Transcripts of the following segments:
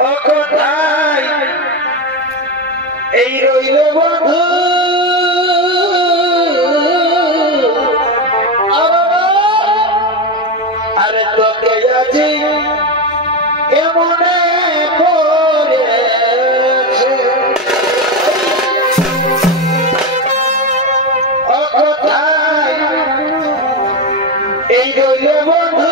ও কোথায় এই রইল বন্ধু আরে তোকে আজি এমনে পড়েছে ও কোথায় এই রইল বন্ধু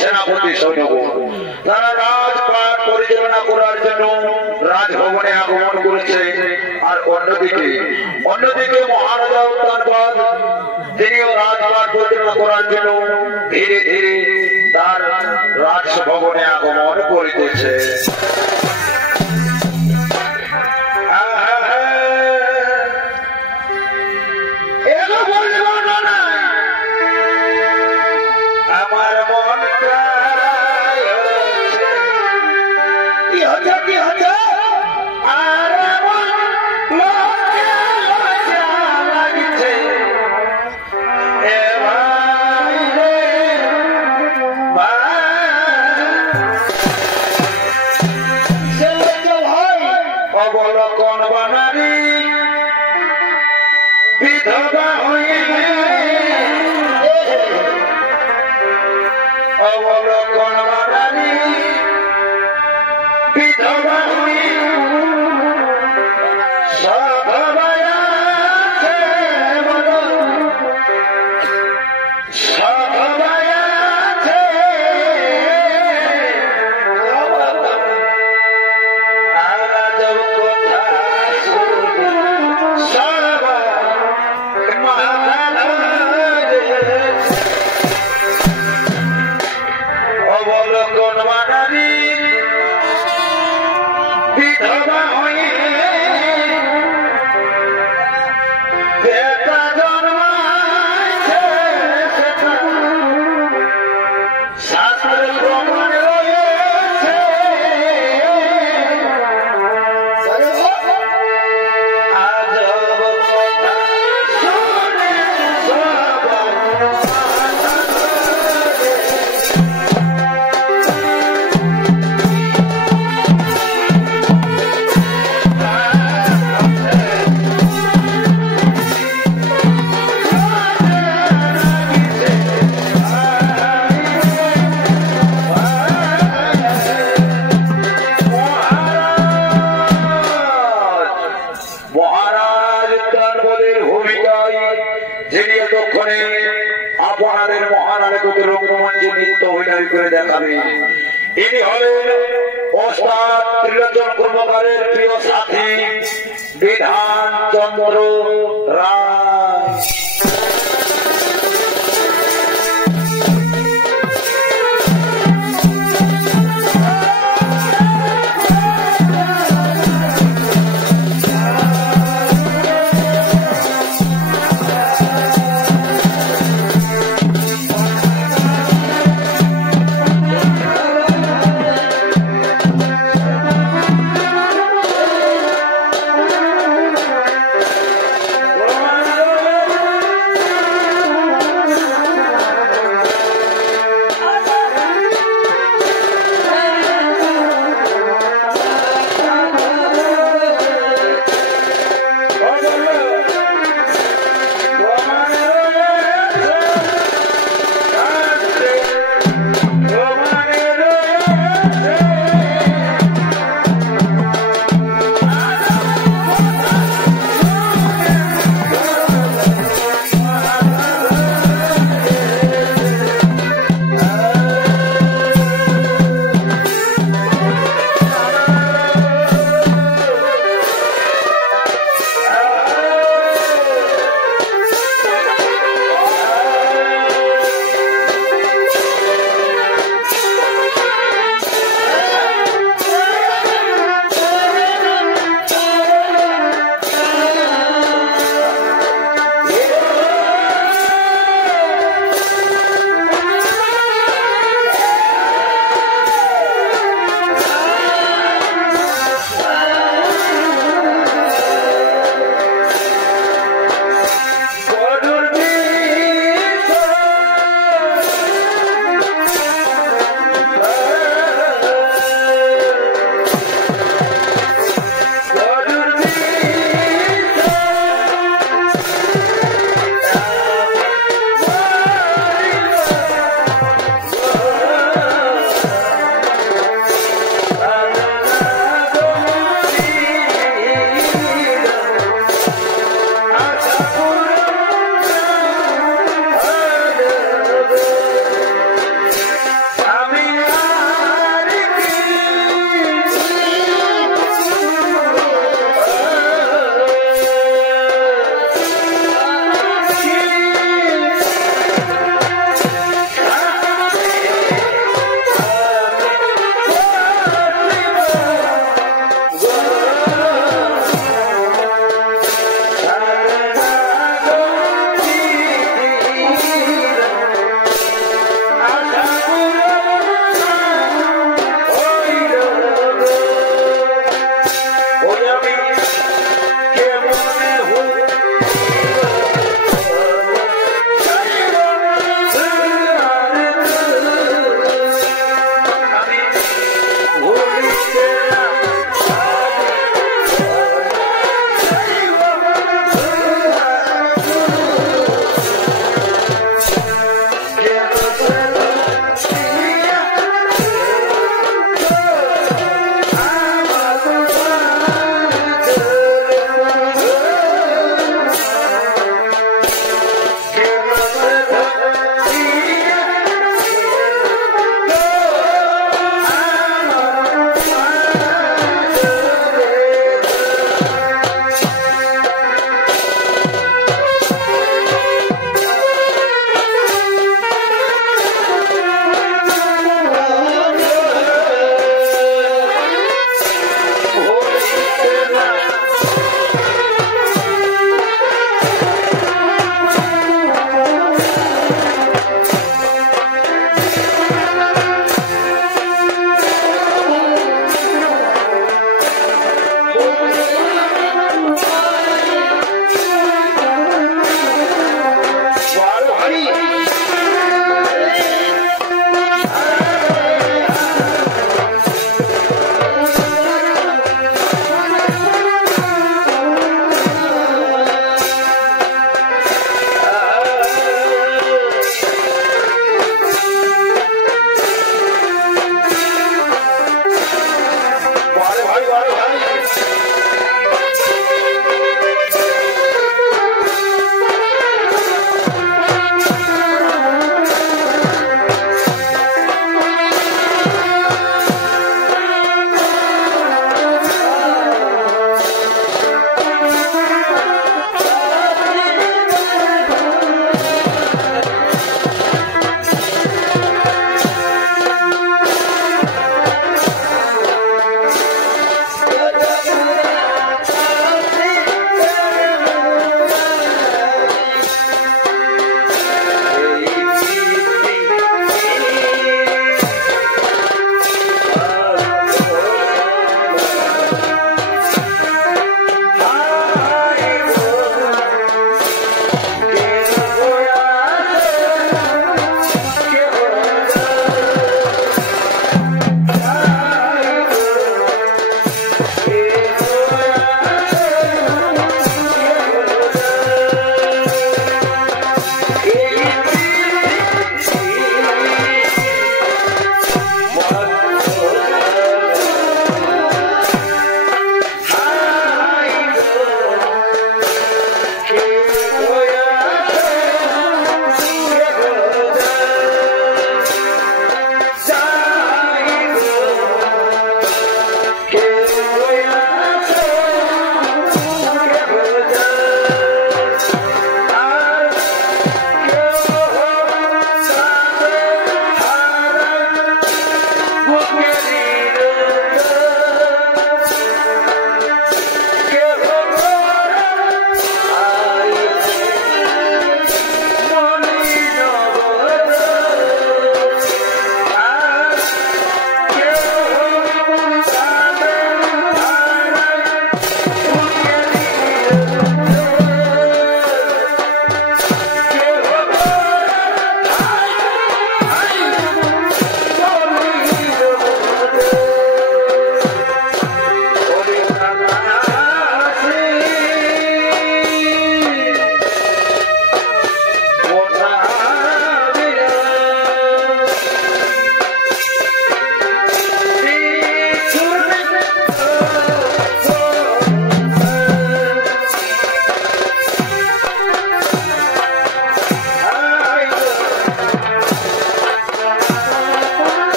সেনাপতি সৈন্যগণ তারা রাজপাট পরিচালনা করার জন্য রাজভবনে আগমন করেছে। আর অন্যদিকে মহারাজা উত্তানপাদ তিনিও রাজপাট পরিচালনা করার জন্য ধীরে ধীরে তার রাজভবনে আগমন করিতেছে। আমার মনটা কি হচ্ছে আর আমার লজ্জা লাগছে এ ভাই রে অবলকন বানারি বিধবা হয়ে অবলকন বানারি বিধবা হয়ে সধবায়াছে বলো সধবায়াছে আজব কথা শুনবি সবার অবলকন বানারি বিধবা হয়ে বেটা জন্মাইছে সেটা শাস্ত্রের প্রমাণ রয়েছে আজব কথা শুনে সবার মহারাজ তার ভূমিকায় যিনি এতক্ষণে আপনাদের মহানায়কদের রঙ্গমঞ্চে নৃত্য অভিনয় করে দেখাবে ইনি হলেন ওস্তাদ ত্রিলোচন কর্মকারের প্রিয় সাথী বিধান চন্দ্র রায়। Oh,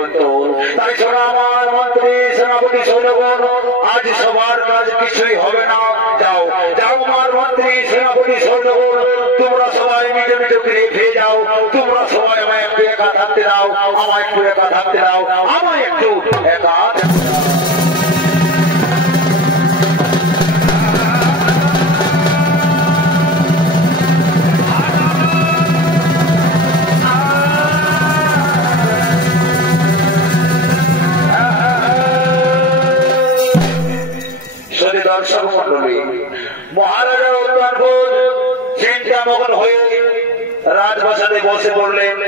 অন্তর। তাই শোনো আমার মন্ত্রী সেনাপতি সৈন্যগণ, আজ সবার কাজ কিছুই হবে না। যাও যাও আমার মন্ত্রী সেনাপতি সৈন্যগণ, তোমরা সবাই মিটে মিটে ফিরে ফিরে যাও। তোমরা সবাই আমায় একটু একা থাকতে দাও, আমায় একটু একা থাকতে দাও, আমায় একটু একা থাকতে দাও। দর্শক মন্ডলী, মহারাজা উত্তরবোধ চিন্তামগ্ন হয়ে রাজপ্রাসাদে বসে পড়লেন।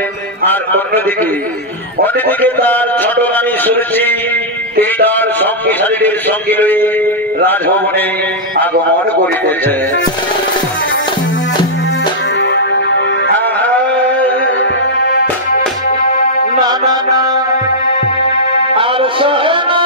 আর অন্যদিকে তার ছোট রানী সুরুচি তিনি তার সঙ্গী সাথীদের সঙ্গে লয়ে রাজভবনে আগমন করিতেছে। না না না আর সহে না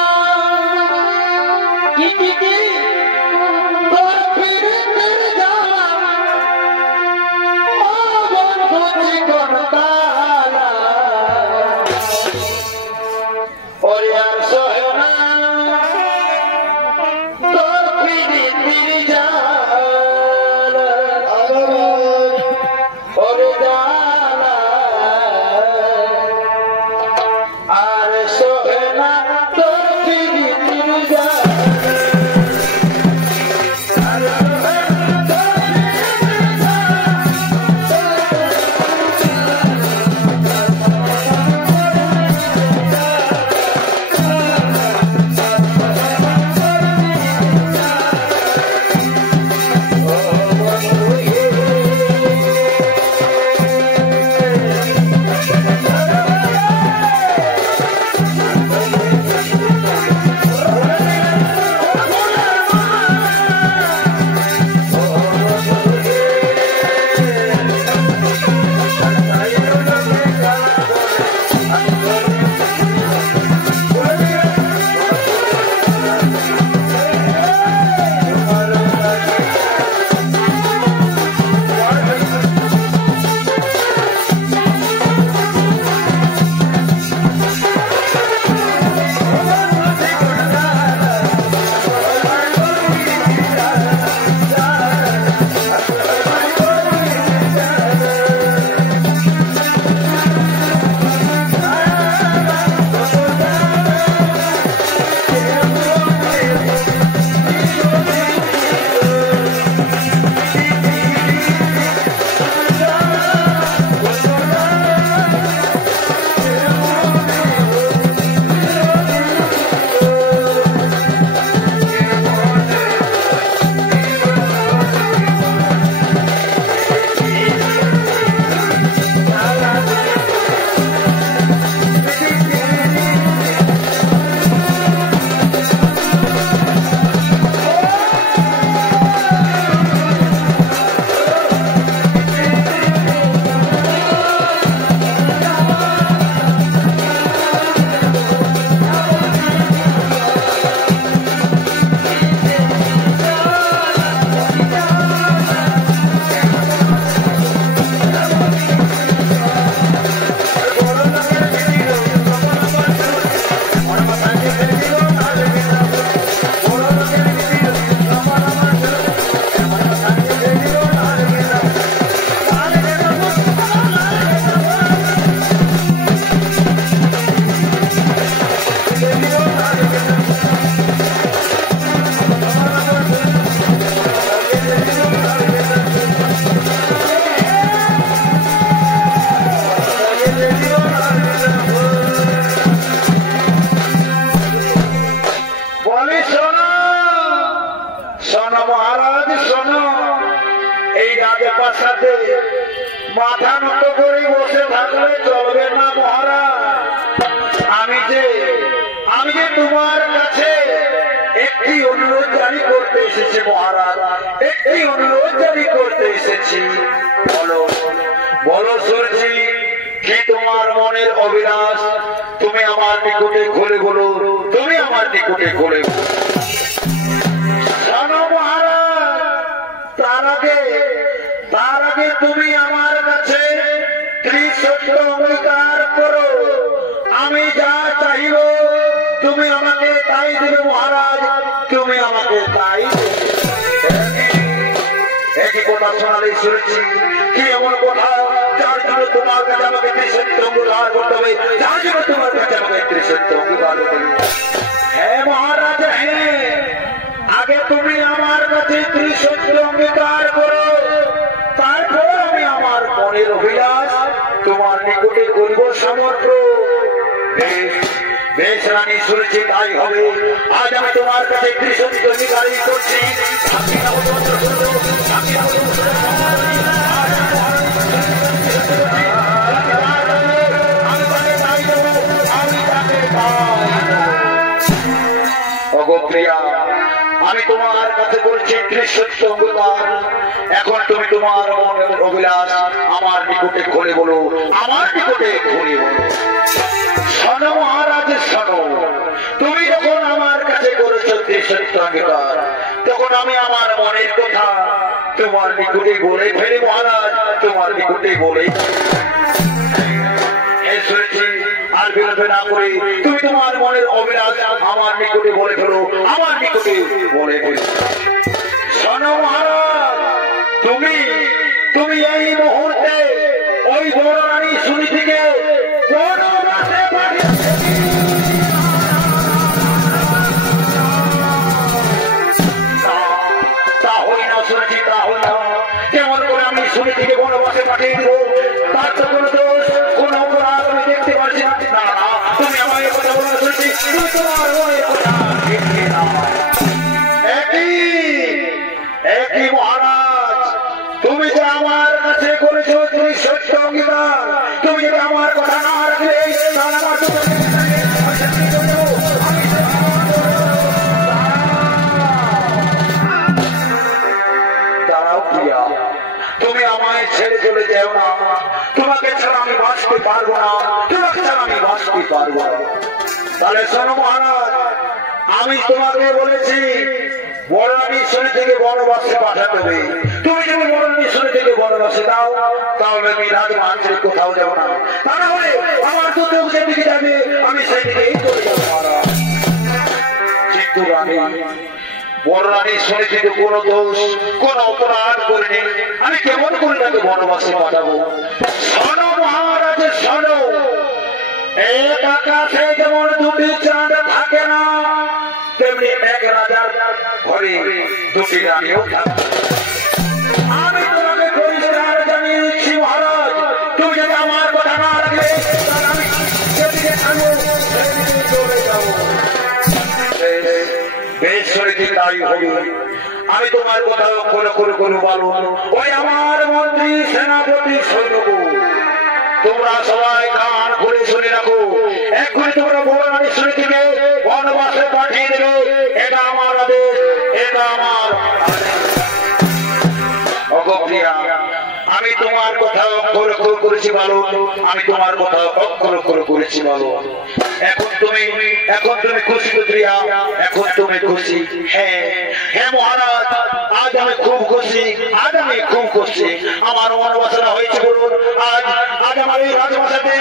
মাথা নত করে বসে থাকলে চলবে না মহারাজ। আমি যে তোমার কাছে একটি অনুরোধ জারি করতে এসেছি মহারাজ, একটি অনুরোধ জারি করতে এসেছি। বলো বলো সুরজি, কি তোমার মনের অভিলাষ? তুমি আমার নিকটে খুলে বলো, তুমি আমার নিকটে খুলে বলো। শোনো মহারাজ, তার আগে তুমি আমার কাছে ত্রিসত্য অঙ্গীকার করো। আমি যা চাইব তুমি আমাকে তাই দেবে মহারাজ, তুমি আমাকে তাই একই কথা শোনালে শুনেছি। কি এমন কথা যার জন্য তোমার কাছে আমাকে ত্রিসত্য অঙ্গীকার করতে হবে, যার জন্য তোমার কাছে আমাকে ত্রিসত্য অঙ্গীকার করতে হবে? হ্যাঁ মহারাজ, হ্যাঁ, আগে তুমি আমার কাছে ত্রিসত্য অঙ্গীকার করো, তারপর আমি আমার মনের অভিলাষ তোমার নিকটে করব সমর্থ। বেশ রানী, শুনেছি তাই হবে। আজ আমি তোমার কাছে ত্রিসত্য অঙ্গীকারই করছি। আমি তোমার কাছে করছি ত্রিসত্য অঙ্গীকার। এখন তুমি তোমার মনের অভিলাষ আমার নিকটে খুলে বলো, আমার নিকটে খুলে বলো। শোনো মহারাজ, শোনো, তুমি যখন আমার কাছে করেছো ত্রিসত্য অঙ্গীকার, তখন আমি আমার মনের কথা তোমার নিকটে বলে ফেলি মহারাজ, তোমার নিকটে বলে শুনেছি। আর বিরোধ না করে তুমি তোমার মনের অভিলাষ আমার নিকটে বলে ফেলো, আমার নিকটে বলে ফেলো। শোনো মহারাজ, তুমি এই মুহূর্তে ওই বড় রানী সুনীতিকে বনবাসে পাঠিয়েছে। তা হই না শুনেছি, তা হই না। কেমন করে আমি সুনীতিকে বনবাসে পাঠিয়ে দিব? তার তো কোনো দোষ, কোন অপরাধ আমি দেখতে পাচ্ছি না। না না, তুমি আমার এই কথা বলে শুনেছি, তোমার ওই কথা দেখতে না। একই মহারাজ, তুমি যে আমার কাছে করেছো ত্রিসত্য অঙ্গীকার, তুমি যদি আমার কথা না রাখলে তাহলে আমার দাঁড়াও প্রিয়া, তুমি আমায় ছেড়ে চলে যাও না। তোমাকে ছাড়া আমি বাঁচতে পারবো না, তোমাকে ছাড়া আমি বাঁচতে পারবো না। তাহলে শোনো মহারাজ, আমি তোমাকে বলেছি বড় রানী শুনে থেকে বনবাসে পাঠাতে হবে। তুমি যদি বড় রানী শুনে থেকে বনবাসে দাও, তাহলে আমি রাজমান্ত্রে কোথাও যাবো না। তা না হলে আমার তো চোখ যেদিকে যাবে আমি সেদিকেই চলে যাবো মহারাজ। কিন্তু রানী, বড় রানী শুনে থেকে কোনো দোষ, কোন অপরাধ করিনি, আমি কেমন করে তাকে বনবাসে পাঠাবো? শোনো মহারাজ, শোনো, এক আকাশে যেমন দুটি চাঁদ থাকে না, তেমনি এক রাজার ঘরে দুটি রানীও থাকে। আমি তোমাকে পরিষ্কার জানিয়ে দিচ্ছি মহারাজ, তুমি যদি আমার কথা না রাখলে আমি যেদিকে থাকবো সেদিকে চলে যাবো। বেশ শরীরে তাই হবে। আমি তোমার কথা কোনো কোনো কোনো বলো, ওই আমার মন্ত্রী সেনাপতি সৈন্য, তোমরা সবাই কান খুলে শুনে রাখো। এক্ষুনি তোমরা বড় রানী শুনে থেকে বনবাসে পাঠিয়ে দেবে। এটা আমার আদেশ, এটা আমার অগপ্রিয়া। আমি তোমার কথা অক্ষর অক্ষর করেছি বলো, আমি তোমার কথা অক্ষর অক্ষর করেছি বলো। এখন তুমি খুশি তো প্রিয়া, এখন তুমি খুশি? হ্যাঁ হ্যাঁ মহারাজ, আজ আমি খুব খুশি, আজ আমি খুব খুশি। আমার মনোবাসনা হয়েছে বলুন, আজ আমার এই রাজভাষাতে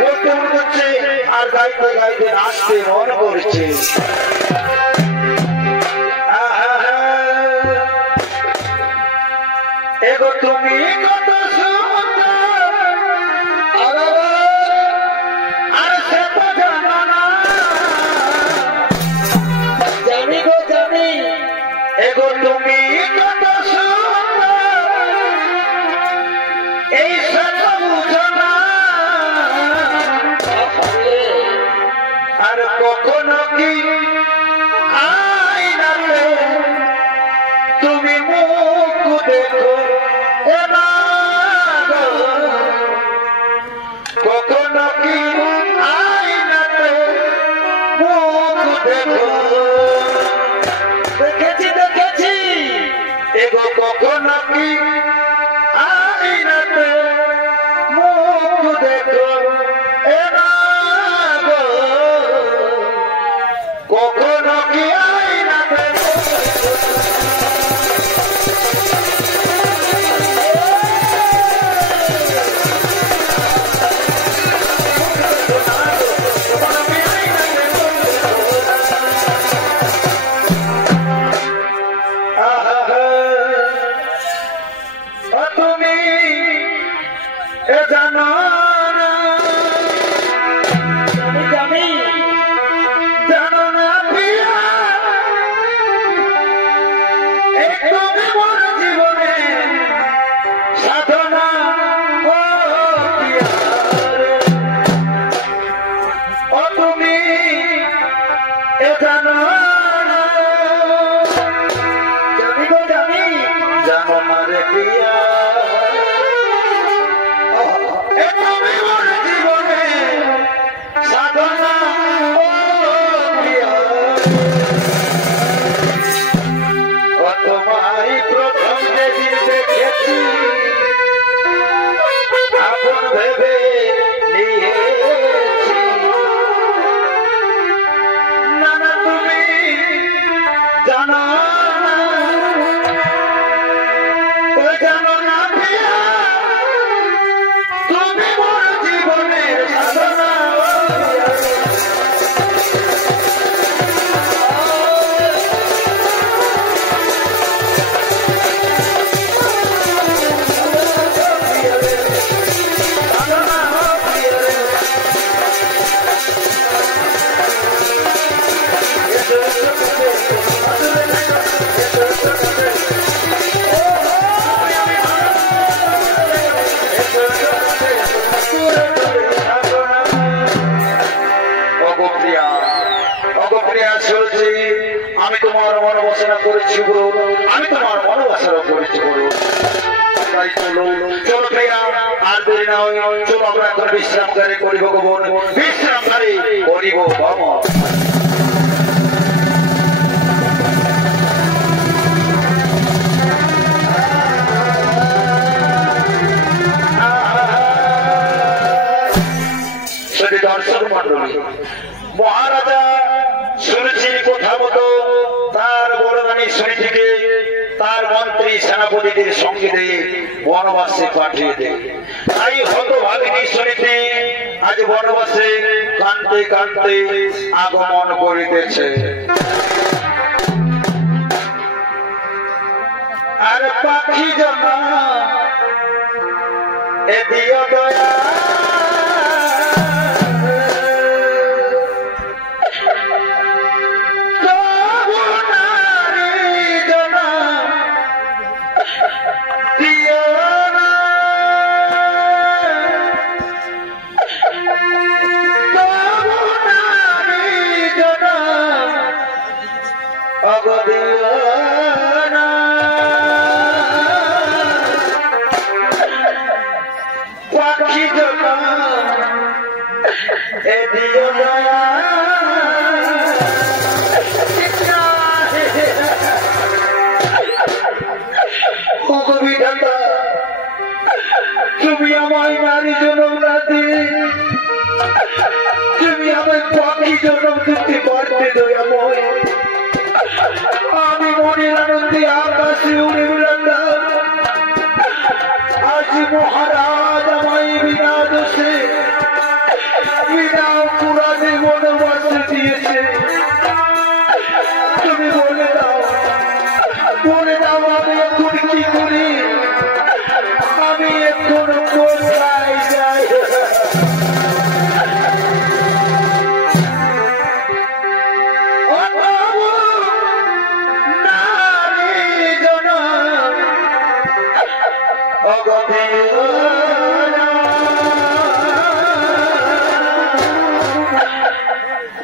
পড়তে মনে করছে, আর গাইতে গাইতে নাচতে মন করছে। এগো তুমি কত সুন্দর, আর সে তো জানো না। জানি গো জানি, এগো তুমি কত সুন্দর, এই সব বুঝো না। আর কখনো কি আয়নাতে তুমি মুখ দেখো, কখনো কি আয়নাতে মুখ দেখো? দেখেছি দেখেছি, এগো কখনো কি আয়নাতে মুখ দেখো? কখনো কি আয়নাতে প্রক্রিয়া চলছে। আমি তোমার মনোবাসনা করেছি গুরু, আমি তোমার মনোবাসনা করেছি গুরু। তাই চলো চলো প্রিয়া, আর দেরি না হয়, চলো আমরা এখন বিশ্রাম করে করিব গোবন, বিশ্রাম করে করিব ভ্রমণ। দর্শক মন্ডলী, মহারাজা শুনেছি কথা মতো তার বড় রানী সুনীতিকে তার মন্ত্রী সেনাপতিদের সঙ্গে দিয়ে বনবাসে পাঠিয়ে দেয়। তাই হতভাগিনী সুনীতি আজ বনবাসে কাঁদতে কাঁদতে আগমন করিতেছে। আর পাখি জমা এ দিও দয়া, তুমি আমায় নারী জন্ম না দিয়ে তুমি আমায় পাখি জন্ম দিতে পারতে দয়াময়। আমি মনের আনন্দে আকাশে উড়ে বেড়াতাম, আজ মহারাজ আমায় বিনা দোষে বিনা অপরাধে বনবাসে দিয়েছে। তুমি বলে দাও আমি এখন কি করি, আমি এখন কোথায় যাই?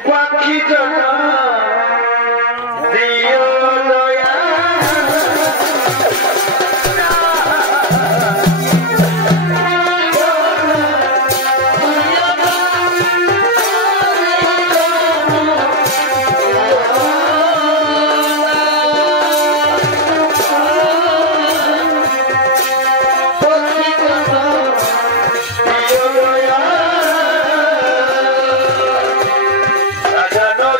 পাখি জনা দিও দয়া, সাজানো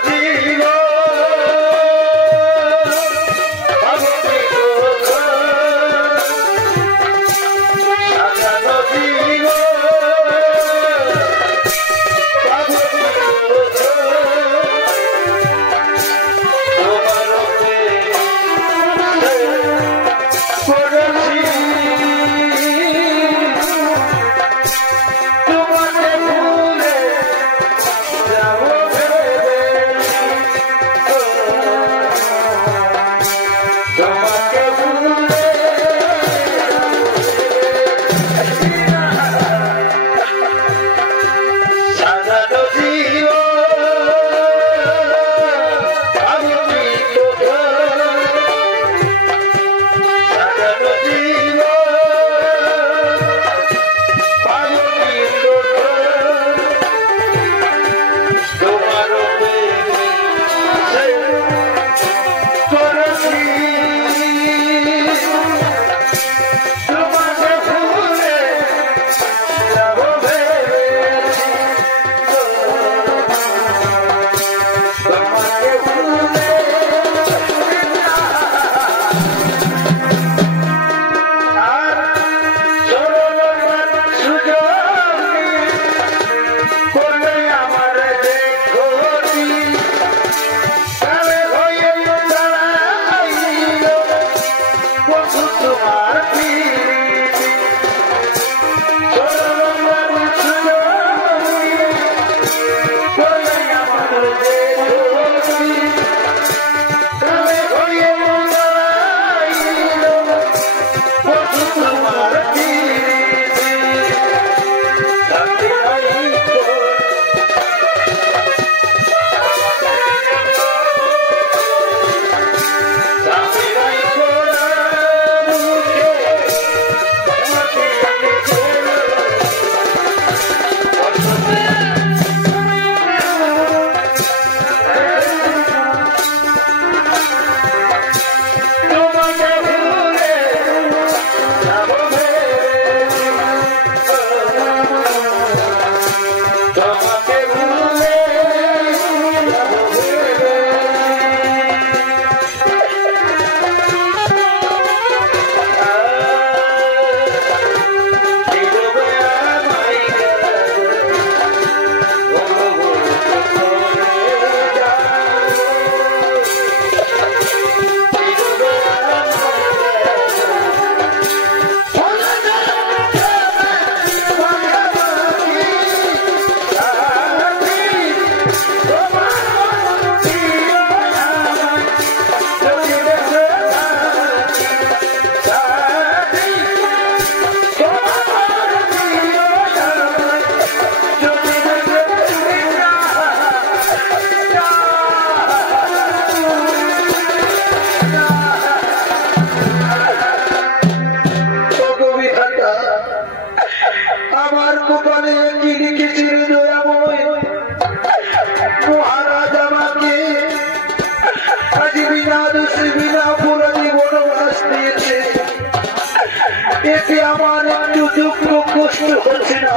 এতে আমার একটু দুঃখ কষ্ট হচ্ছে না।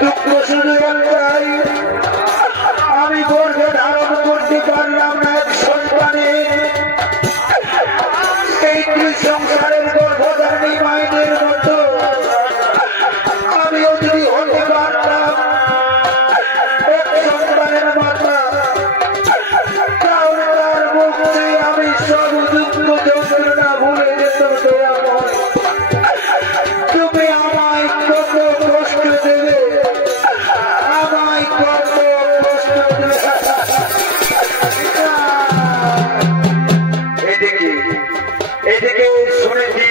দুঃখ শুধু একটাই, আমি গর্ভে ধারণ করতে পারলাম না এক সন্তানের। এই সংসারের গর্ভধারণী মায়েদের মতো আমিও যদি হতে পারতাম এক সন্তানের মাতা, তাহলে তার মুক্তি আমি সব দুঃখ যন্ত্রণা ভুলে যেতাম। তুমি আমায় কত কষ্ট দেবে, আমায় কত কষ্ট দেবে। এদিকে শুনেছি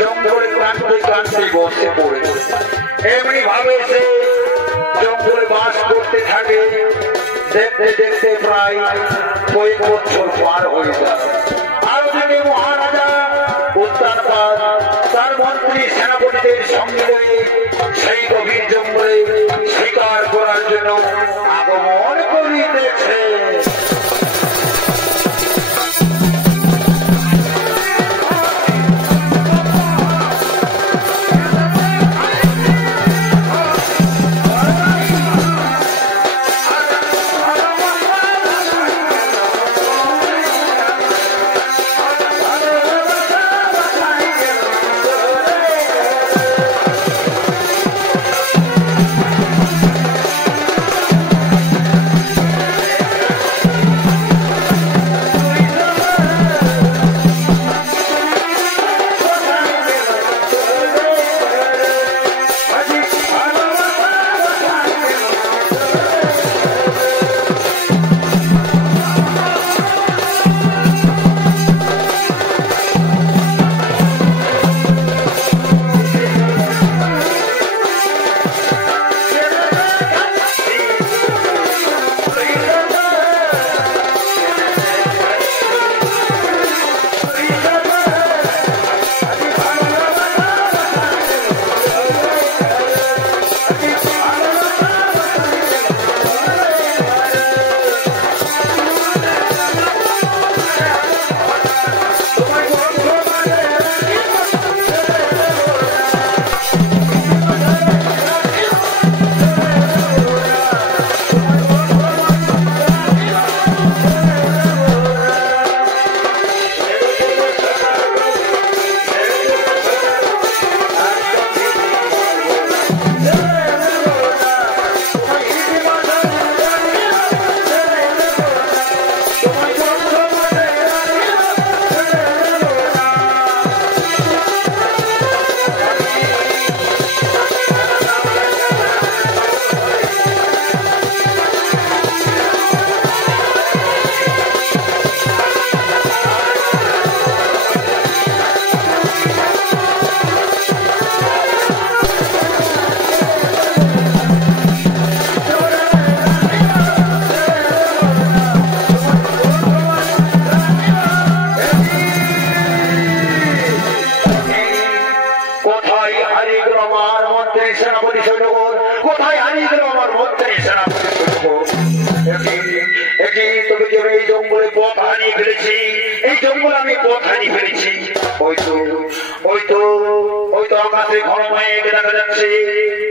জঙ্গলে কাঁদতে কাঁদতে বসে পড়ে, এমনি ভাবে সে জঙ্গলে বাস করতে থাকে। দেখতে দেখতে প্রায় কয়েক বছর পার হয়ে যায়। আর ওদিকে মহারাজা উত্তানপাদ তার মন্ত্রী সেনাপতিদের সঙ্গে সেই গভীর জঙ্গলে শিকার করার জন্য আগমন করিতেছে।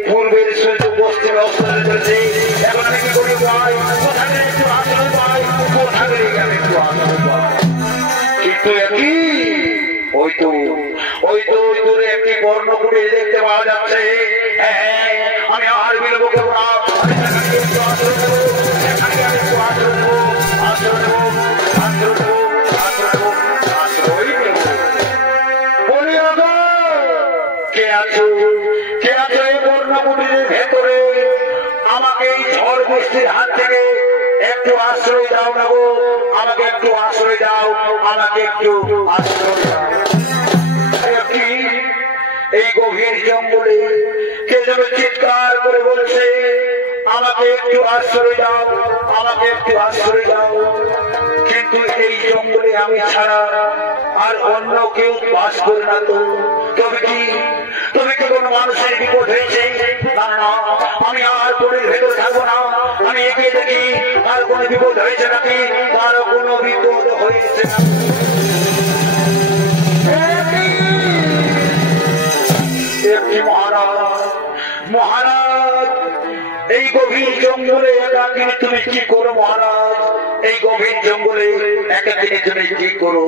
পূর্বের সূর্য পশ্চিমে অস্ত চলেছে। এখন আমি কি করি ভাই, কোথায় একটু আশ্রয় পাই, কোথায় আমি একটু আশ্রয় পাই। কিন্তু একই ওই তো দূরে একটি বর্ণকুটির দেখতে পাওয়া যাচ্ছে। আমি আর বিলম্ব করবো না, আমি সেখানে একটু আশ্রয় দেবো, সেখানে আমি একটু আশ্রয় দেবো, আশ্রয় দেবো, আশ্রয় দেবো, আশ্রয় দেবো, আশ্রয় দেবো। বলি কে আছো, কে আছো এই বর্ণকুটিরের ভেতরে? আমাকে এই ঝড় বৃষ্টির হাত থেকে একটু আশ্রয় দাও না গো, আমাকে একটু আশ্রয় দাও, আমাকে একটু আশ্রয় দাও। এই গভীর জঙ্গলে কে যেন চিৎকার করে বলছে, আমাকে একটু আশ্রয় দাও, আমাকে একটু আশ্রয় দাও। কিন্তু এই জঙ্গলে আমি ছাড়া আর অন্য কেউ বাস করে না তো। তবে কি কোনো মানুষের বিপদ হয়েছে? না না, আমি আর কোনের ভেতর থাকবো না, আমি এগিয়ে দেখি আর কোনো বিপদ হয়েছে নাকি। কারো কোনো বিপদ হয়েছে না। গভীর জঙ্গলে একাকিনী তুমি কি করো মহারাজ? এই গভীর জঙ্গলে একাকিনী তুমি কি করো?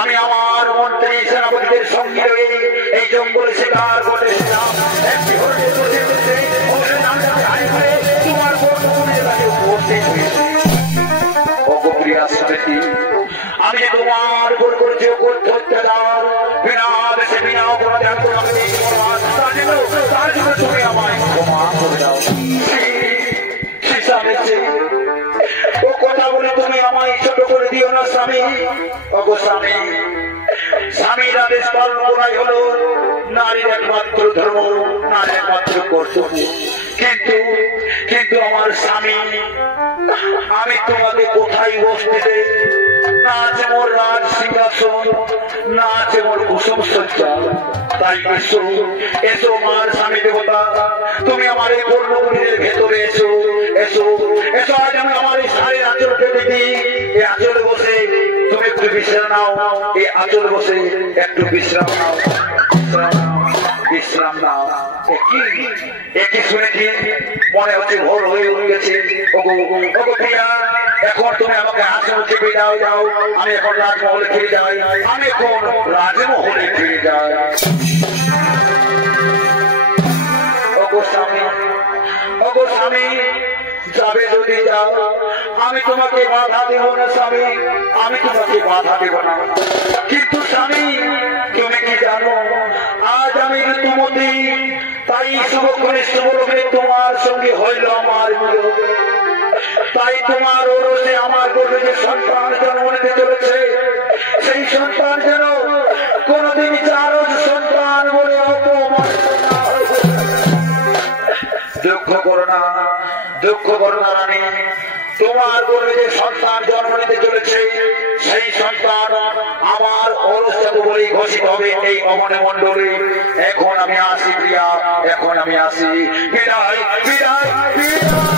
আমি আমার মন্ত্রী সেনাপতিদের সঙ্গে এই জঙ্গলে শিকার করেছিলাম। একটি হরিণের তোমার উপস্থিত হয়েছে। অগপ্রিয়া স্মৃতি, আমি তোমার উপর করেছি অত্যাচার, বিনা দেশে বিনা অপরাধে তার জন্য তুমি আমায় ক্ষমা করে দাও। ও কথা বলে তুমি আমায় ছোট করে দিও না স্বামী। অগো স্বামী, স্বামীর আদেশ পালন করাই হলো নারীর একমাত্র ধর্ম, নারীর একমাত্র কর্তব্য। কিন্তু আমার স্বামী, আমি তোমাকে কোথায় বসতে দেই? না আছে মোর রাজ সিংহাসন, না আছে মোর কুসুম সজ্জা। তাই এসো এসো মার স্বামী দেবতা, তুমি আমার এই বর্ণগুলির ভেতরে এসো এসো এসো। আজ আমি আমার এই শাড়ির আঁচল কেটে দিই। এই আঁচলে বসে তুমি একটু বিশ্রাম নাও। এই আঁচলে বসে একটু বিশ্রাম নাও, বিশ্রাম নাও। একই শুনে কি মনে হচ্ছে ভোর হয়ে গেছে। এখন তুমি আমাকে আঁচল চেপে দাও যাও। আমি এখন রাজমহলে ফিরে যাই, আমি এখন রাজমহলে ফিরে যাই। ওগো স্বামী, যাবে যদি যাও, আমি তোমাকে বাধা দেব না স্বামী, আমি তোমাকে বাধা দেব না। কিন্তু স্বামী, তুমি কি জানো আজ আমি ঋতুমতী, তাই শুভক্ষণে শুভরূপে তোমার সঙ্গে হইল আমার বিয়োগ। তাই তোমার ওরসে আমার গর্ভে যে সন্তান জন্ম নিতে চলেছে, সেই সন্তান যেন কোনদিন চারজ সন্তান বলে অপমান না হয়। দুঃখ করো না, দুঃখ করো না রানী। তোমার গর্ভে যে সন্তান জন্ম নিতে চলেছে, সেই সন্তান আমার অরস্থাত বলেই ঘোষিত হবে এই অমনে মণ্ডলে। এখন আমি আসি প্রিয়া, এখন আমি আসি। বিদায় বিদায় বিদায়।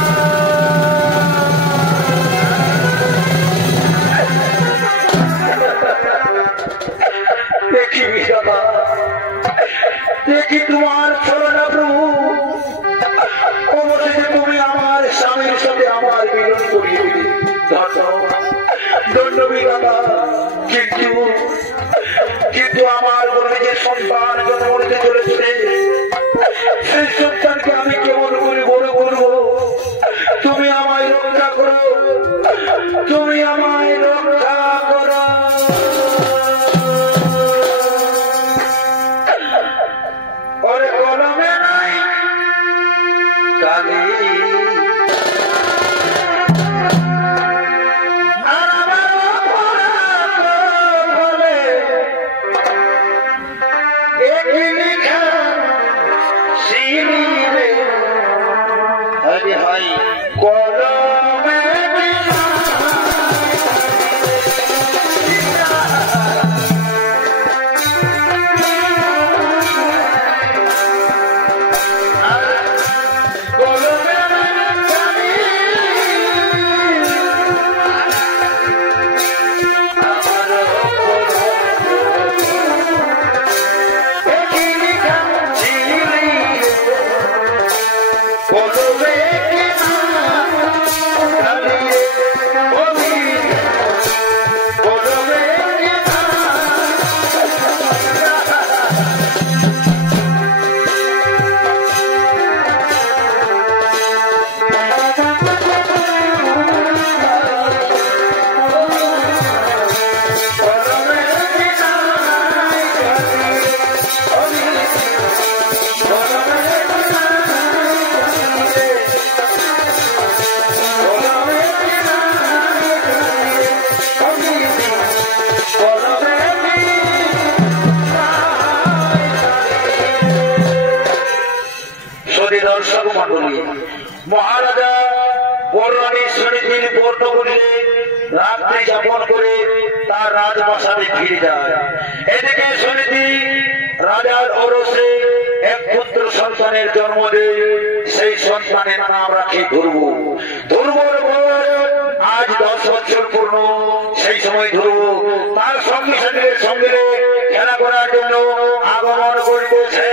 দেখি বিধাতা, দেখি তোমার ছলনা প্রভু, অবশেষে তুমি আমার স্বামীর সাথে আমার মিলন করিয়ে দিলে। দণ্ড বিধাতা। কিন্তু আমার গর্ভে যে সন্তান জন্ম নিতে চলেছে, সেই সন্তানকে আমি কেমন করে বড় করবো? তুমি আমায় রক্ষা করো, তুমি আমায় রক্ষা করো। ওরে কলমে নাই কালি, মহারাজা বড়রানী সমিতির পর্ণগুলি রাত্রি যাপন করে তার রাজপ্রাসাদে ফিরে যায়। এদিকে সমিতি রাজার ওরসে এক পুত্র সন্তানের জন্ম দেয়। সেই সন্তানের নাম রাখে ধ্রুব। ধ্রুবর বয়স আজ 10 বছর পূর্ণ। সেই সময় ধ্রুব তার সঙ্গী সাথীদের সঙ্গে খেলা করার জন্য আগমন করিতেছে।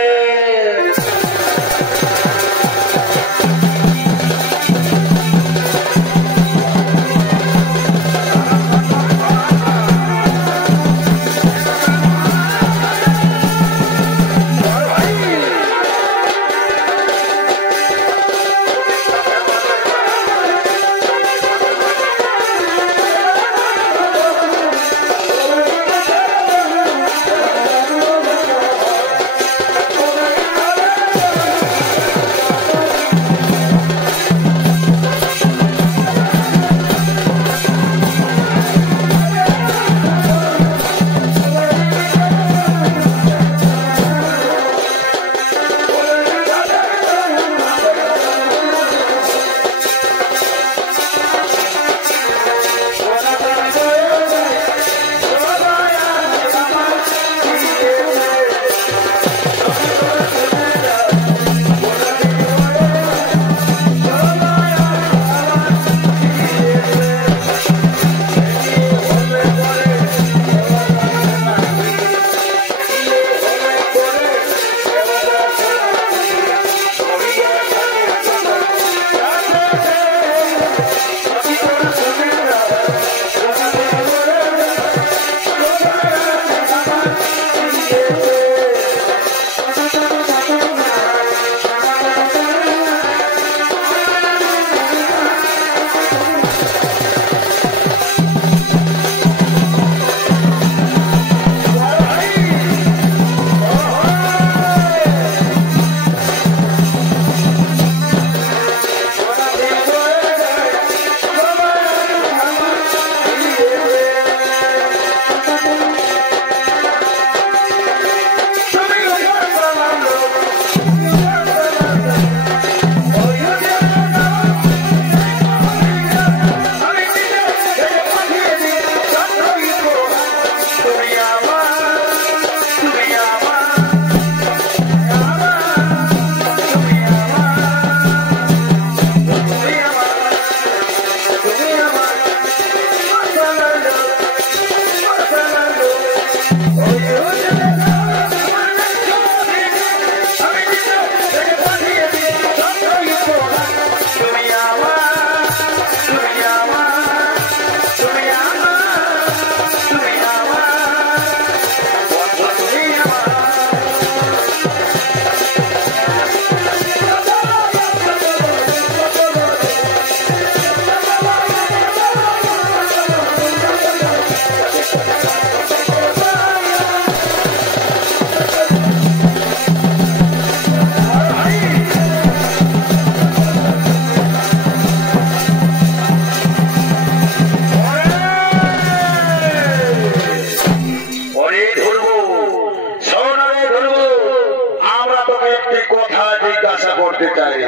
চাই।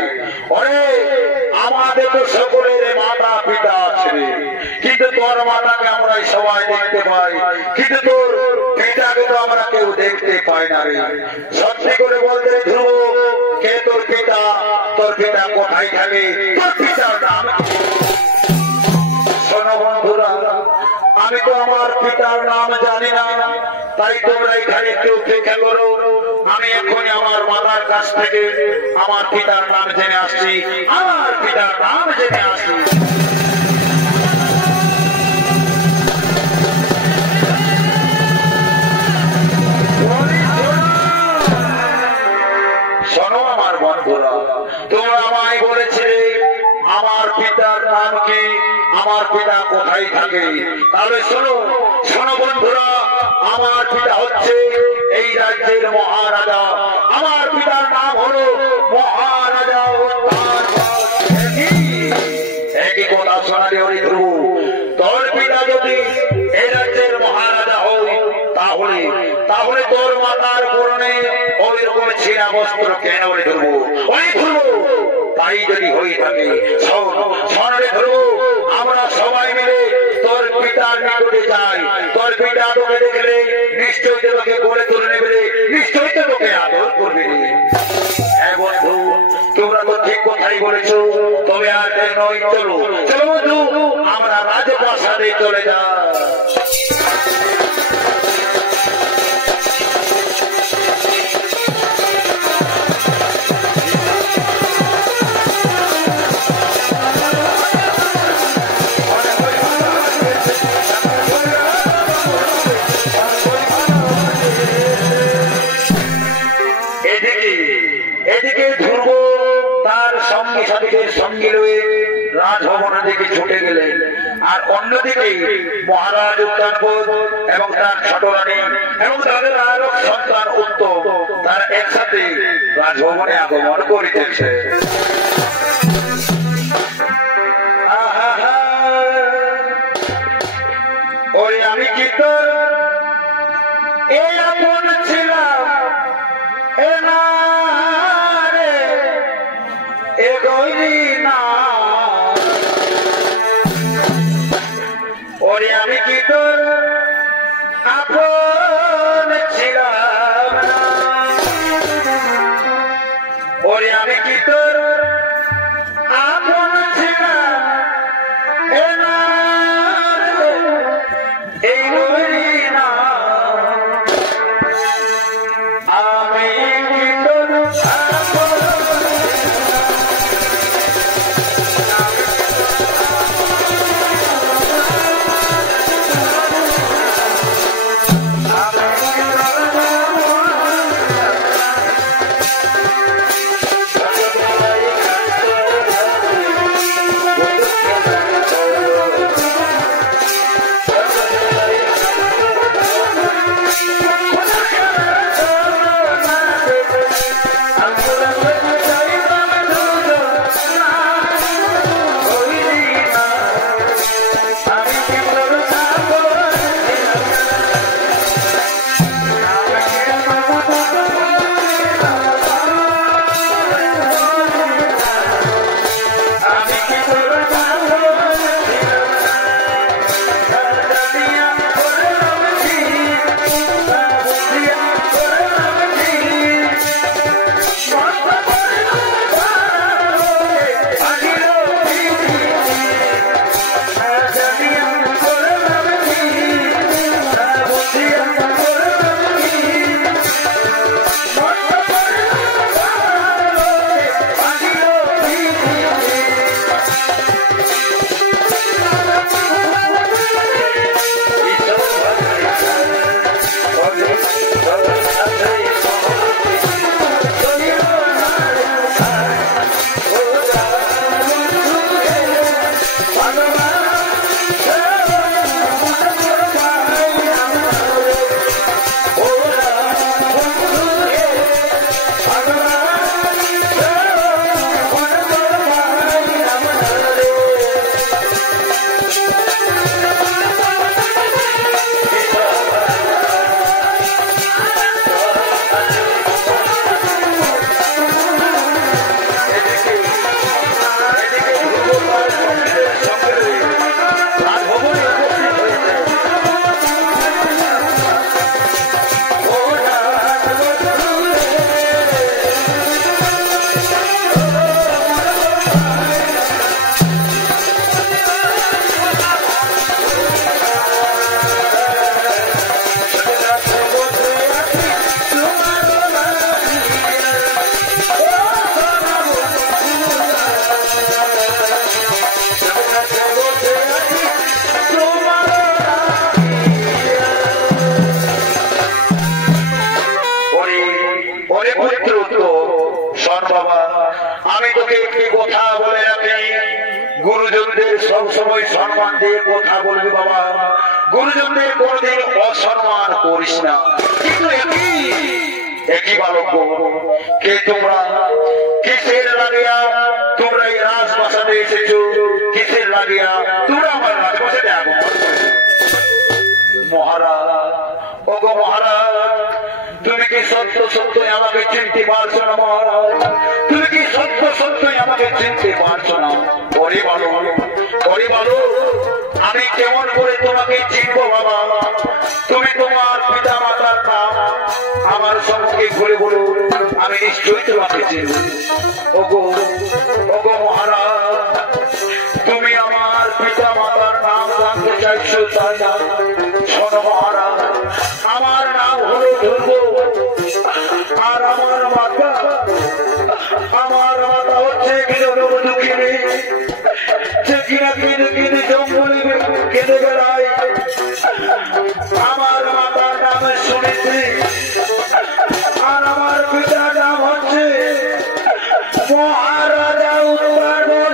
ওরে আমাদের তো সকলের মাতা পিতা আছে, কিন্তু তোর মাতাকে আমরা সবাই দেখতে পাই, কিন্তু তোর পিতাকে তো আমরা কেউ দেখতে পাই না রে। সত্যি করে বলতে ধ্রুব, কে তোর পিতা? তোর পিতা কোথায় থাকে? তোর পিতার নাম কি? শোনো বন্ধুরা, আমি তো আমার পিতার নাম জানি না, তাই তোমরা এখানে একটু অপেক্ষা করো। আমি এখনই আমার মাতার কাছ থেকে আমার পিতার নাম জেনে আসছি, আমার পিতার নাম জেনে আসছি। শোনো আমার বন্ধুরা, তোমরা আমায় বলেছিলে আমার পিতার নাম কি, আমার পিতা কোথায় থাকে। তাহলে শোনো শোনো বন্ধুরা, আমার পিতা হচ্ছে এই রাজ্যের মহারাজা। আমার পিতার নাম হলো মহারাজা। একই কথা শোনালে ওই ধ্রুব, তোর পিতা যদি এই রাজ্যের মহারাজা হয়, তাহলে তাহলে তোর মাতার পরনে ওই রকম ছেঁড়া বস্ত্র কেন ওই ধ্রুব? ওই ধ্রুব, তাই যদি হয়ে থাকে শোনে ধ্রুব, আমরা সবাই মিলে তোর পিতার নিকটে যাই। তোর পিতা তোকে দেখলে নিশ্চয়ই তোকে করে তুলে নেবে, নিশ্চয়ই তো তোকে আদর করবে। হ্যাঁ বন্ধু, তোমরা তো ঠিক কথাই বলেছো। তবে আর দেরি নয়, চলো চলো বন্ধু, আমরা রাজপ্রাসাদে চলে যাই। এদিকে ধ্রুব তার সঙ্গী সাথীদের সঙ্গে রয়ে রাজভবনের দিকে ছুটে গেলেন, আর অন্যদিকে মহারাজ উত্তানপদ এবং তার ছোট রানী এবং তাদের আরো সন্তান উত্তম তারা একসাথে রাজভবনে আগমন করিতেছে। ওরে আমি কি তোর এই আপন ছিলাম, এ না রে এগোই না। ওরে আমি কি তোর আপন ছিলাম না, ওরে আমি কি তোর আপন ছিলাম, এ না রে এগোই না। আমি কি তোর আমি তোকে একটি কথা বলে রাখি, গুরুজনদের সবসময় সম্মান দিয়ে কথা বলবি বাবা, গুরুজনদের কোনদিন অসম্মান করিস না। কিন্তু একই বালক কে তোমরা, কিসের লাগিয়া তোমরা এই রাজপ্রাসাদে এসেছো, কিসের লাগিয়া তোমরা আমার রাজপ্রাসাদে আগুন? মহারাজ, ওগো মহারাজ, তুমি কি সত্য সত্যই আমাকে চিনতে পারছো না? মহারাজ, তুমি কি সত্য সত্যই আমাকে চিনতে পারছো না? ওরে বলো, ওরে বলো, আমি কেমন করে তোমাকে চিনবো বাবা? তুমি তোমার পিতা মাতার নাম আমার সম্মুখে ঘুরে বলো, আমি নিশ্চয়ই তোমাকে চিনব। ওগো, ওগো মহারাজ, তুমি আমার পিতা মাতার নাম জানতে চাইছো তাই না? শোনো মহারাজ, আমার নাম হলো ধ্রুব, আর আমার মাতা হচ্ছে দুঃখিনী, সে কিনা কিনে কিনে জঙ্গলে কেঁদে বেড়ায়। আমার মাতার নাম শুনেছি, আর আমার পিতার নাম হচ্ছে মহারাজা উৎপাদন।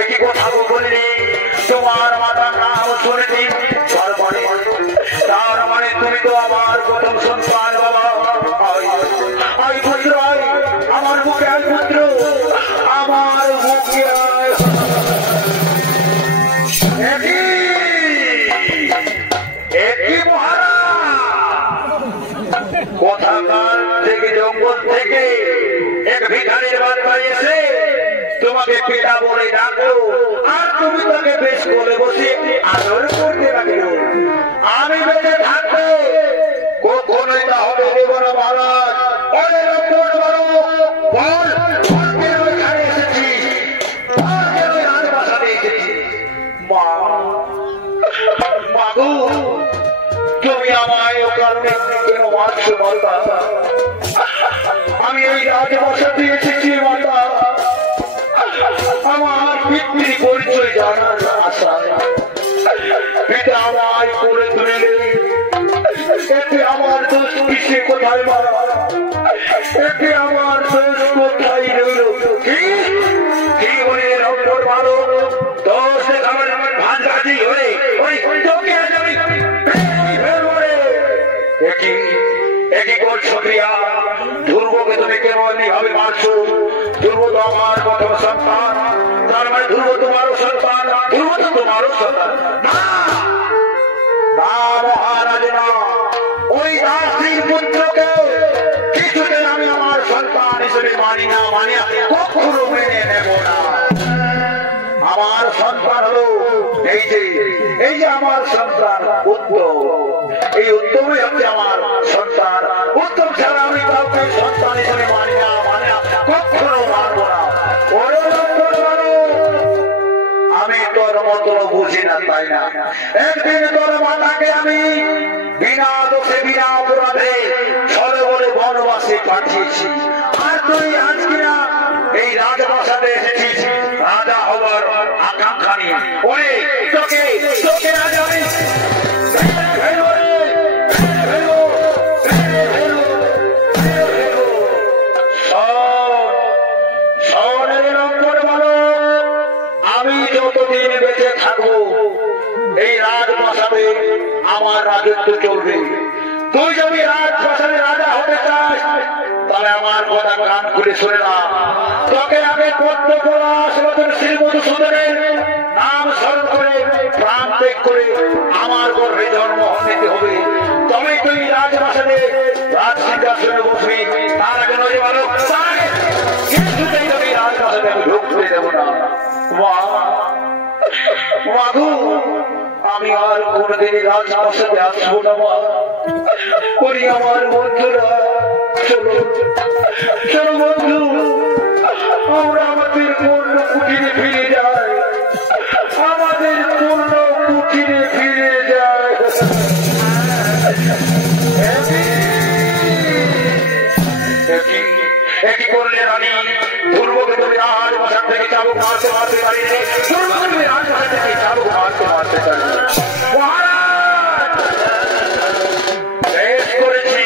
একই কথা বললি, তোমার মাতার নাম শুনেছি, তার মানে তুমি তো আমার প্রথম সন্তান বাবা। আই পুত্র, আমার মুখে আই পুত্র, আমার মুখে একই মহারাজ কোথাকার থেকে জঙ্গল থেকে এক ভিখারির বার্তা এসে তোমাকে পিতা বলে ডাকো, আর তুমি তাকে বেশ করে বসে আদর করতে লাগলো। আমি বেঁচে থাকবো কখনোই তা হবে দেব না মহারাজ। অনেক বড় বল, কেন এখানে এসেছিস? কেন রাজপ্রাসাদে এসেছিস? মা, মাগো, তুমি আমায় ও কারণে কেন মারছো মাতা? আমি এই রাজপ্রাসাদে এসেছি মাতা আমার পিতৃ পরিচয় জানার আশায়। পিতা আমায় করে তুলে, এতে আমার দোষ কিসে কোথায় মারা? এতে আমার দোষ কোথায় রইল? কি বলে ডক্টর ভালো দোষ আমার ভাঁজি হয়ে ওই তোকে একই করছো ক্রিয়া। ধ্রুবকে তুমি কেন এমনিভাবে মারছো? ধ্রুব তো আমার প্রথম সন্তান, তার মানে ধ্রুব তোমারও সন্তান, ধ্রুব তো তোমারও সন্তান না। মহারাজ না, ওই দাসীর পুত্রকে কিছুতে আমি আমার সন্তান হিসেবে মানি না, মানি কখনো মেনে নেব না। আমার সন্তান হলো এই যে আমার সন্তান উত্তম, এই উত্তমই হচ্ছে আমার সন্তান। উত্তম ছাড়া আমি কাউকে সন্তান হিসেবে মানি না, মানে কখনো মানব না। আমি তোর মতো বুঝি না তাই না? একদিন তোর মাতাকে আমি বিনা দোষে বিনা অপরাধে ছলে বলে বনবাসে পাঠিয়েছি, আর তুই আজকে না এই রাজপ্রাসাদে এসেছিস রাজা হবার আকাঙ্ক্ষা নিয়ে। ওরে তোকে তোকে রাজা আমি যতদিন বেঁচে থাকবো এই রাজপ্রাসাদে আমার রাজত্ব চলবে। তুই যদি রাজপ্রাসাদে রাজা হতে চাস তাহলে আমার কথা কান খুলে শুনে না। তোকে আগে করতে শ্রীমধুসূদনের নাম স্মরণ করে প্রাণ ত্যাগ করে আমার গর্ভে জন্ম নিতে হবে। তবে তুই রাজপ্রাসাদে রাজ সিংহাসনে বসবি। তার আগে নয় ভালো, তার আগে কিছুতেই আমি রাজপ্রাসাদে আমি ঢুকতে দেব না। মাধু, আমি আর কোনদিন রাজপ্রাসাদে আসবো না। মা করি আমার বন্ধুরা, চলো চলো বন্ধু, আমরা আমাদের পূর্ণ কুটিরে ফিরে যাই, আমাদের পূর্ণ কুটিরে ফিরে যায়। একই করলে রানী ধ্রুবকে তুমি রাজপ্রাসাদ থেকে চাবুক মারতে মারতে পারি, ধ্রুবকে তুমি রাজপ্রাসাদ থেকে চাবুক মারতে মারতে পারি। বেশ করেছি,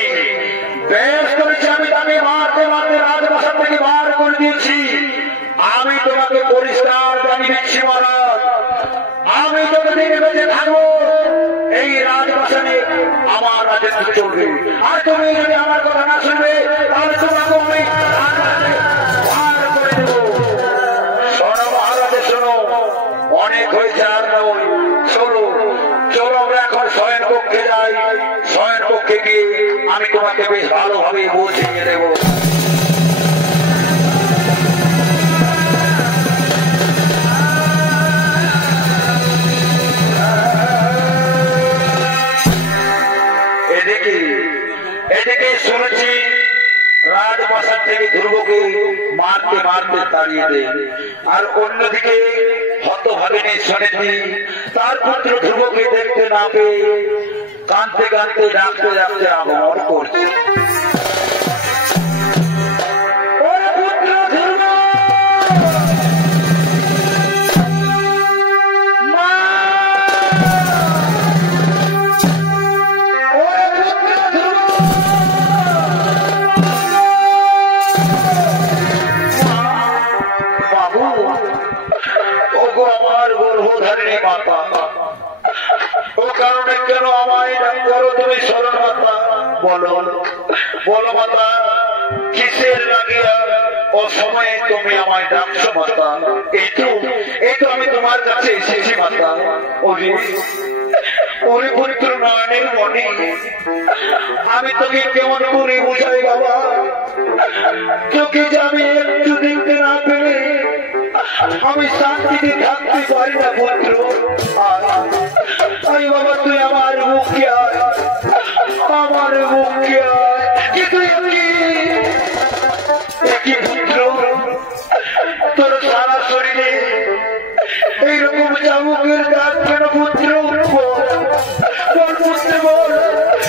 করে দিয়েছি। আমি তোমাকে পরিষ্কার জানিয়ে দিচ্ছি মহারাজ, আমি যতদিন বেঁচে থাকবো এই রাজবাসনে আমার রাজত্ব চলবে। আর তুমি যদি আমার কথা না শুনবে তাহলে তোমাকে আমি ভার করে দেব। শোনো মহারাজ, শোনো, অনেক হয়েছে আর নয়। চলো চলো আমরা এখন শয়ন কক্ষে যাই। শয়ন কক্ষে গিয়ে আমি তোমাকে বেশ ভালোভাবে বুঝিয়ে দেবো। এদিকে শুনেছি রাজপ্রাসাদ থেকে ধ্রুবকে মারতে মারতে তাড়িয়ে দেয়, আর অন্যদিকে হতভাগিনী শুনেছি তার পুত্র ধ্রুবকে দেখতে না পেয়ে কাঁদতে কাঁদতে ডাকতে ডাকতে আগমন করছে। আমার গর্ভধারিণী মাতা, ও কারণে কেন আমায় করো তুমি স্মরণ মাতা? বলো বলো মাতা, কিসের লাগিয়া অসময়ে তুমি আমায় ডাকছো মাতা? এই তো আমি তোমার কাছে এসেছি মাতা। ওরে পুত্র নয়নের মনে, আমি তোকে কেমন করে বুঝাই বাবা? তোকে যে আমি একটু দেখতে না পেলে আমি শান্তিতে থাকতে পারি না পুত্র। আই বাবা, তুই আমার মুখে আয়, আমার মুখে আয়। পুত্র, তোর সারা শরীরে এইরকম চাবুকের দাগ কেন পুত্র? বল পুত্র, বল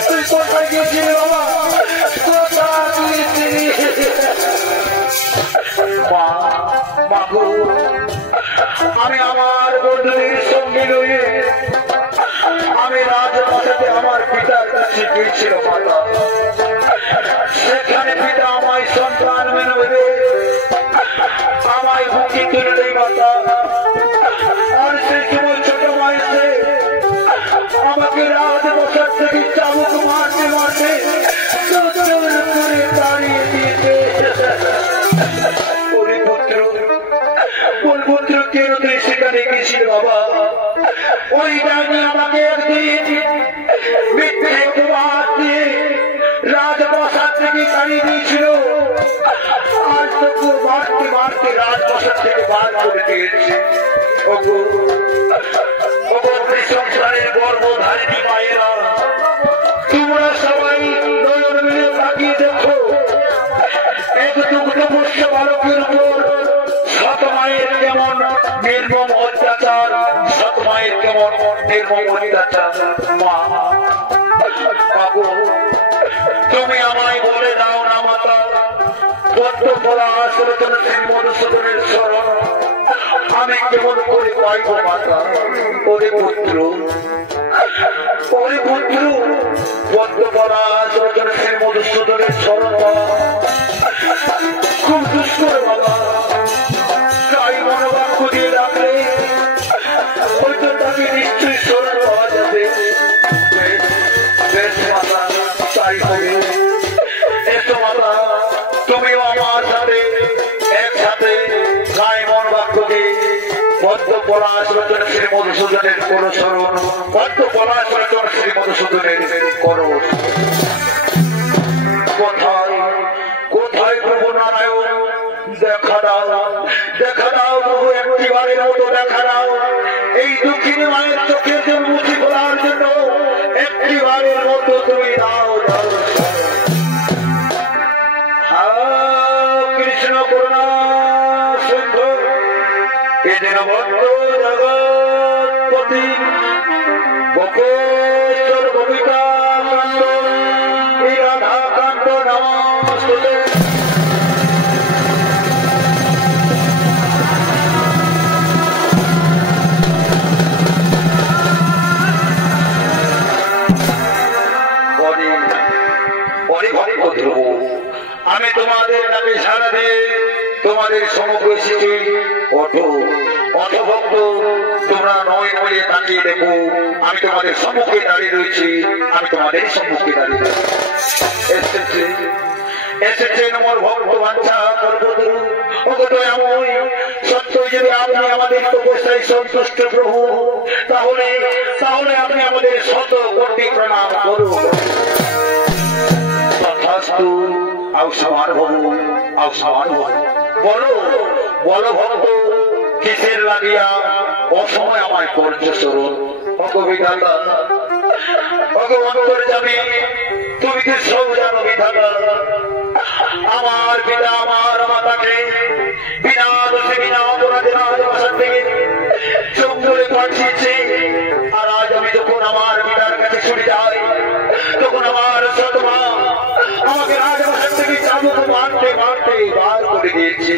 তুই কোথায় গেছিলি বাবা? কোথায় গিয়েছিলি? আমি আমার বন্ধুদের সঙ্গে লইয়ে আমি রাজপ্রাসাদে আমার পিতার কাছে গিয়েছিল মাতা। সেখানে পিতা আমায় সন্তান মেনে ভেবে আমায় বুকে তুলে দেয় মাতা। আর সেই সময় ছোট বয়সে আমাকে রাজপ্রাসাদ থেকে চাবুক মারতে মারতে করে তাড়িয়ে দিয়েছে। পুত্র, কেন তুই সেখানে গেছিল বাবা? ওই ডাইনি আমাকে একদিন মিথ্যে উপহার দিয়ে রাজপ্রাসাদ থেকে তাড়িয়ে দিয়েছিল, আর তোকে মারতে মারতে রাজপ্রাসাদ থেকে বার করে দিয়েছে। সংসারের গর্ভধারিণী মায়েরা, তোমরা সবাই নয়ন মিলে তাকিয়ে দেখো, এক দুগ্ধপুষ্য বালকের উপর সতমায়ের কেমন নির্মম অত্যাচার, সতমায়ের কেমন নির্মম অত্যাচার। মা, তুমি আমায় বলে দাও না মাতা, পদ্ম পড়া আশ্রচন শ্রী মধুসূদনের স্মরণ আমি কেমন করে পাইব মাতা? ওরে পুত্র, ওরে পুত্র, পদ্ম পড়া আশ্রচন শ্রী মধুসূদনের স্মরণ খুব দুষ্কর বাবা। তাই মনোবাক্য দিয়ে রাখলে হয়তো তাকে নিশ্চয়ই স্মরণ পাওয়া যাবে। বেশ মাতা, তাই হবে। এসো মাতা, তুমিও আমার সাথে একসাথে গায়ে মনোবাক্য দিয়ে পদ্ম পলাশ রচন শ্রী মধুসূদনের করো স্মরণ, পদ্ম পলাশ রচন শ্রী মধুসূদনের করো। কোথায় কোথায় প্রভু নারায়ণ, দেখা দাও, দেখা দাও প্রভু, একটিবারের মতো দেখা দাও। এই দুঃখিনী মায়ের চোখের জল মুছি খোলার জন্য একটিবারের মতো তুমি দাও। কৃষ্ণ করুণা সিন্ধু দীনবন্ধু জগৎপতি গোপেশ্বর গোপিকা কান্ত রাধা কান্ত নমস্তে। আমি তোমাদের নামে সারা দিয়ে তোমাদের সম্মুখে এসেছি। ওঠো ওঠো ভক্ত, তোমরা নয় নয়ে তাকিয়ে দেখো, আমি তোমাদের সম্মুখে দাঁড়িয়ে রয়েছি, আমি তোমাদের সম্মুখে দাঁড়িয়ে এসেছি। এসেছেন আমার ভক্ত বাঞ্ছা কল্পতরু। দয়াময়, সত্য যদি আপনি আমাদের তপস্যায় সন্তুষ্ট প্রভু, তাহলে তাহলে আপনি আমাদের শত কোটি প্রণাম করুন। তথাস্তু। আও সবার ভবু, আও সবার ভবু। বলো বলো ভক্ত, কিসের লাগিয়া অসময় আমায় করছো স্মরণ? বিধাতা, অন্তরে যাবি, তুমি কি সব জানো বিধাতা? আমার পিতা আমার মাতাকে বিনা দোষে বিনা অপরাধে চোখ ধরে পাঠিয়েছে। আর আজ আমি যখন আমার পিতার কাছে ছুটে যাই, তখন আমার সৎমা আমাকে রাজবাসার থেকে চাবুক মারতে মারতে বার করে দিয়েছে।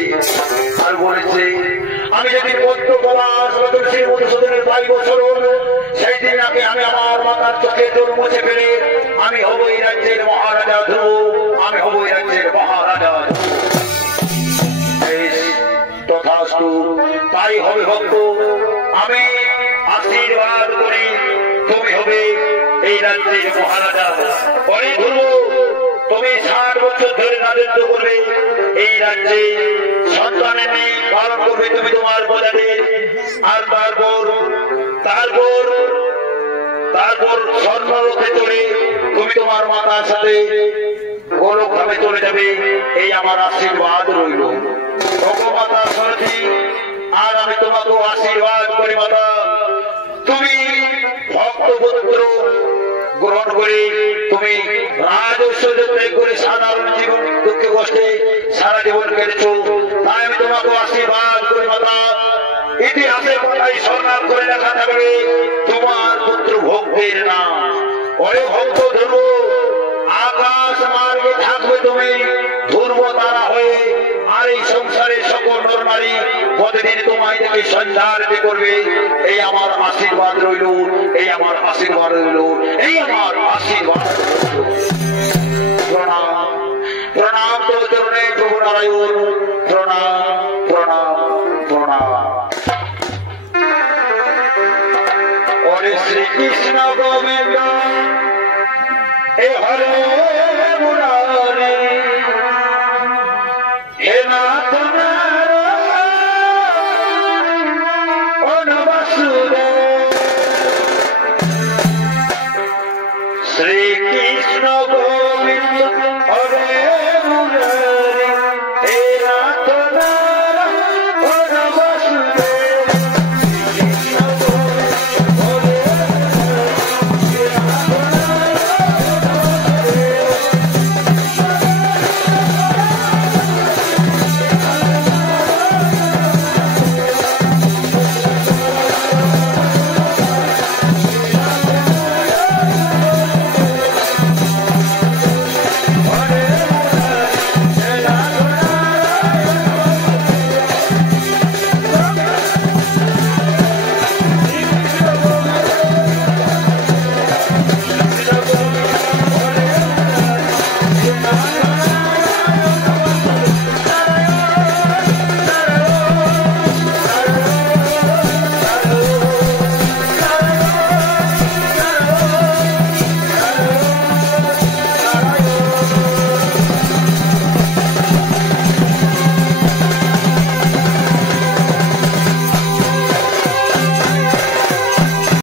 আর বলেছে, আমি যেদিন পদ্ম পলাশ বদলশীল মধুসূদনের 22 বছর, সেই দিন আগে আমি আমার মাতার চোখে জল মুছে ফেলে আমি হব এই রাজ্যের মহারাজা ধ্রুব, আমি হব এই রাজ্যের মহারাজা। তথাস্তু, তাই হবে ভক্ত। আমি আশীর্বাদ করি, তুমি হবে এই রাজ্যের মহারাজা। পরে ধ্রুব, তুমি 60 বছর ধরে রাজত্ব করবে এই রাজ্যে, সন্তানের নেই পালন করবে তুমি তোমার প্রজাদের। আর তারপর তারপর তারপর স্বর্ণলোকে চলে তুমি তোমার মাতার সাথে গোলকধামে চলে যাবে, এই আমার আশীর্বাদ রইল। মাতা শুনেছি, আর আমি তোমাকে আশীর্বাদ করি মাতা, তুমি ভক্তপুত্র গ্রহণ করে তুমি রাজৈশ্বর্য ত্যাগ করে সাধারণ জীবন দুঃখে কষ্টে সারা জীবন কেটেছ। তাই আমি তোমাকে আশীর্বাদ করি মাতা, ইতিহাসের কথাই স্বর্ণার করে লেখা থাকবে তোমার পুত্র ভক্তের নাম। ওরে ভক্ত ধ্রুব, আকাশ মার্গে থাকবে তুমি ধ্রুব তারা হয়ে। আর এই সংসারের সকল নরনারী প্রতিদিন তোমায় দেখে সন্ধ্যারতি করবে। এই আমার আশীর্বাদ রইল, এই আমার আশীর্বাদ রইল, এই আমার আশীর্বাদ।